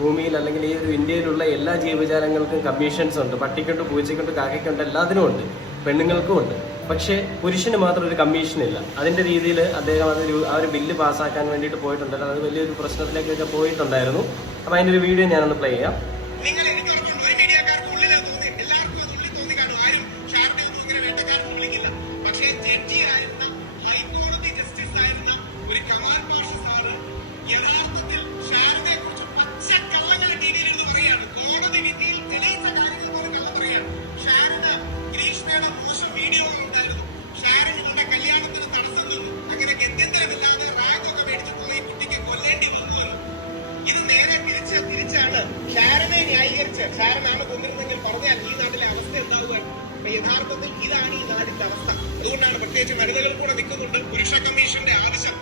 ഭൂമിയിൽ അല്ലെങ്കിൽ ഈ ഒരു ഇന്ത്യയിലുള്ള എല്ലാ ജീവജാലങ്ങൾക്കും കമ്മീഷൻസ് ഉണ്ട്. പട്ടിക്കുണ്ട്, പൂച്ചയ്ക്കുണ്ട്, കാക്കയ്ക്കുണ്ട്, എല്ലാത്തിനും ഉണ്ട്, പെണ്ണുങ്ങൾക്കും ഉണ്ട്. പക്ഷേ പുരുഷന് മാത്രം ഒരു കമ്മീഷൻ ഇല്ല. അതിൻ്റെ രീതിയിൽ അദ്ദേഹം ആ ഒരു ബില്ല് പാസ്സാക്കാൻ വേണ്ടിയിട്ട് പോയിട്ടുണ്ടല്ലോ, അത് വലിയൊരു പ്രശ്നത്തിലേക്കൊക്കെ പോയിട്ടുണ്ടായിരുന്നു. അപ്പോൾ അതിൻ്റെ ഒരു വീഡിയോ ഞാനൊന്ന് പ്ലേ ചെയ്യാം. ഷാരനെ ന്യായീകരിച്ച് ഷാരനാണ് കൊന്നിരുന്നെങ്കിൽ പറഞ്ഞാൽ ഈ നാട്ടിലെ അവസ്ഥ എന്താവുക? യഥാർത്ഥത്തിൽ ഇതാണ് ഈ നാടിന്റെ അവസ്ഥ. അതുകൊണ്ടാണ് പ്രത്യേകിച്ച് വനിതകൾ കൂടെ നിൽക്കുന്നുണ്ട്. പുരുഷ കമ്മീഷന്റെ ആവശ്യം